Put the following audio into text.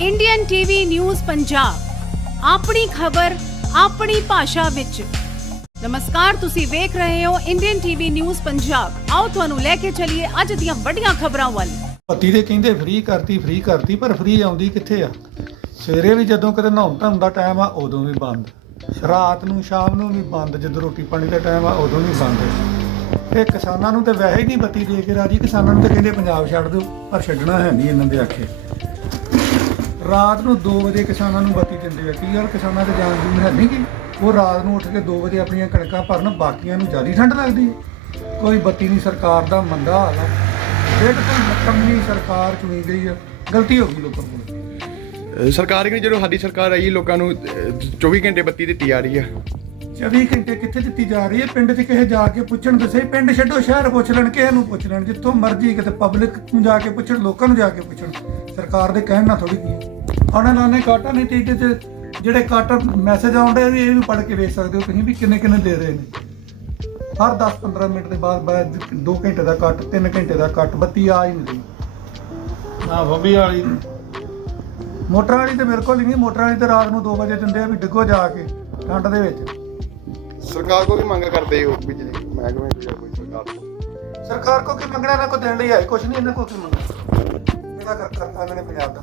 Indian TV news Punjab ਆਪਣੀ ਖਬਰ, ਆਪਣੀ ਭਾਸ਼ਾ ਵਿੱਚ। ਨਮਸਕਾਰ, ਤੁਸੀਂ ਵੇਖ ਰਹੇ ਹੋ ਇੰਡੀਅਨ ਟੀਵੀ ਨਿਊਜ਼ ਪੰਜਾਬ ਆਓ ਤੁਹਾਨੂੰ ਲੈ ਕੇ ਚੱਲੀਏ ਅੱਜ ਦੀਆਂ ਵੱਡੀਆਂ ਖਬਰਾਂ ਵੱਲ। ਪਤੀ ਦੇ ਕਹਿੰਦੇ, ਫ੍ਰੀ ਕਰਤੀ ਫ੍ਰੀ ਕਰਤੀ, ਪਰ ਫ੍ਰੀ ਆਉਂਦੀ ਕਿੱਥੇ ਆ? ਸਵੇਰੇ ਵੀ ਜਦੋਂ ਕਿਤੇ ਨਹਾਉਣ ਧੋਣ ਦਾ ਟਾਈਮ ਆ, ਉਦੋਂ ਵੀ ਬੰਦ। ਰਾਤ ਨੂੰ, ਸ਼ਾਮ ਨੂੰ ਵੀ ਬੰਦ, ਜਦੋਂ ਰੋਟੀ ਪਾਣੀ ਦਾ ਟਾਈਮ ਆ, ਉਦੋਂ ਵੀ ਬੰਦ। ਇਹ ਕਿਸਾਨਾਂ ਨੂੰ ਤੇ ਵੈਸੇ ਹੀ ਨਹੀਂ ਬੱਤੀ ਦੇ ਕੇ ਰਾਜੀ। ਕਿਸਾਨਾਂ ਨੂੰ ਤੇ ਕਹਿੰਦੇ, ਪੰਜਾਬ ਛੱਡ ਦਿਓ, ਪਰ ਛੱਡਣਾ ਹੈ ਨਹੀਂ, ਇਹਨਾਂ ਦੇ ਆਖੇ। ਰਾਤ ਨੂੰ 2 ਵਜੇ ਕਿਸਾਨਾਂ ਨੂੰ ਬੱਤੀ ਦਿੰਦੇ ਆ। ਕੀ ਯਾਰ ਕਿਸਾਨਾਂ ਦੇ ਜਾਣ ਦੀ ਹੈ ਨਹੀਂ ਗੀ? ਉਹ ਰਾਤ ਨੂੰ ਉੱਠ ਕੇ 2 ਵਜੇ ਆਪਣੀਆਂ ਕਣਕਾਂ ਭਰਨ ਬਾਕੀਆਂ ਨੂੰ ਜ਼ਿਆਦਾ ਠੰਡ ਲੱਗਦੀ। ਹੈ ਕੋਈ ਬੱਤੀ ਨਹੀਂ ਸਰਕਾਰ ਦਾ ਮੰਦਾ ਹਾਲ ਆ। ਬਿਲਕੁਲ ਨਕਮੀ ਸਰਕਾਰ ਚੁਣੀ ਗਈ ਆ। ਗਲਤੀ ਹੋ ਗਈ ਲੋਕਾਂ ਕੋਲ। ਸਰਕਾਰ ਕਹਿੰਦੀ ਜਦੋਂ ਸਾਡੀ ਸਰਕਾਰ ਆਈ ਲੋਕਾਂ ਨੂੰ ਅਹ, 24 ਘੰਟੇ ਬੱਤੀ ਦਿੱਤੀ ਜਾ ਰਹੀ ਆ। 24 ਘੰਟੇ ਕਿੱਥੇ ਦਿੱਤੀ ਜਾ ਰਹੀ ਹੈ ਪਿੰਡ 'ਚ ਕਿਸੇ ਜਾ ਕੇ ਪੁੱਛਣ ਸਹੀ। ਪਿੰਡ ਛੱਡੋ ਸ਼ਹਿਰ ਪੁੱਛ ਲੈਣ ਕਿਸੇ ਨੂੰ ਪੁੱਛ ਲੈਣ। ਜਿੱਥੋਂ ਮਰਜ਼ੀ ਕਿਤੇ ਪਬਲਿਕ ਨੂੰ ਜਾ ਕੇ ਪੁੱਛਣ ਲੋਕਾਂ ਨੂੰ ਜਾ ਕੇ ਪੁੱਛਣ। ਸਰਕਾਰ ਦੇ ਕਹਿਣ ਨਾਲ ਥੋੜੀ ਕੀ ਹੈ। ਉਹਨਾਂ ਨਾਲ ਨੇ ਕਾਟਾ ਨਹੀਂ ਤੇ ਚ ਜਿਹੜੇ ਕਾਟਾ ਮੈਸੇਜ ਆਉਂਦੇ ਇਹ ਵੀ ਪੜ੍ਹ ਕੇ ਵੇਖ ਸਕਦੇ ਹੋ ਤੁਸੀਂ ਵੀ ਕਿੰਨੇ ਕਿੰਨੇ ਦੇ ਰਹੇ ਨੇ। ਹਰ 10-15 ਮਿੰਟ ਦੇ ਬਾਅਦ ਬਾਅਦ 2 ਘੰਟੇ ਦਾ ਕੱਟ 3 ਘੰਟੇ ਦਾ ਕੱਟ ਬੱਤੀ ਆ ਹੀ ਨਹੀਂ ਹਾਂ ਬੰਬੀ ਵਾਲੀ। ਮੋਟਰਾਂ ਵਾਲੀ ਤੇ ਮੇਰੇ ਕੋਲ ਹੀ ਨਹੀਂ ਮੋਟਰਾਂ ਵਾਲੀ ਤੇ ਰਾਤ ਨੂੰ 2 ਵਜੇ ਦਿੰਦੇ ਆ ਵੀ ਡਿੱਗੋ ਜਾ ਕੇ ਠੰਡ ਦੇ ਵਿੱਚ। ਸਰਕਾਰ ਕੋ ਵੀ ਮੰਗ ਕਰਦੇ ਹੋ ਬਿਜਲੀ ਮਹਿਕਮੇ ਜਾਂ ਕੋਈ ਸਰਕਾਰ ਸਰਕਾਰ ਕੋ ਕੀ ਮੰਗਣਾ ਇਹਨਾਂ ਕੋ ਦੇਣ ਲਈ ਹੈ ਕੁਛ ਨਹੀਂ ਇਹਨਾਂ ਕੋ ਕੀ ਮੰਗਣਾ। ਇਹਦਾ ਕਰ ਕਰਤਾ ਇਹਨਾਂ ਨੇ ਪੰਜਾਬ ਦਾ।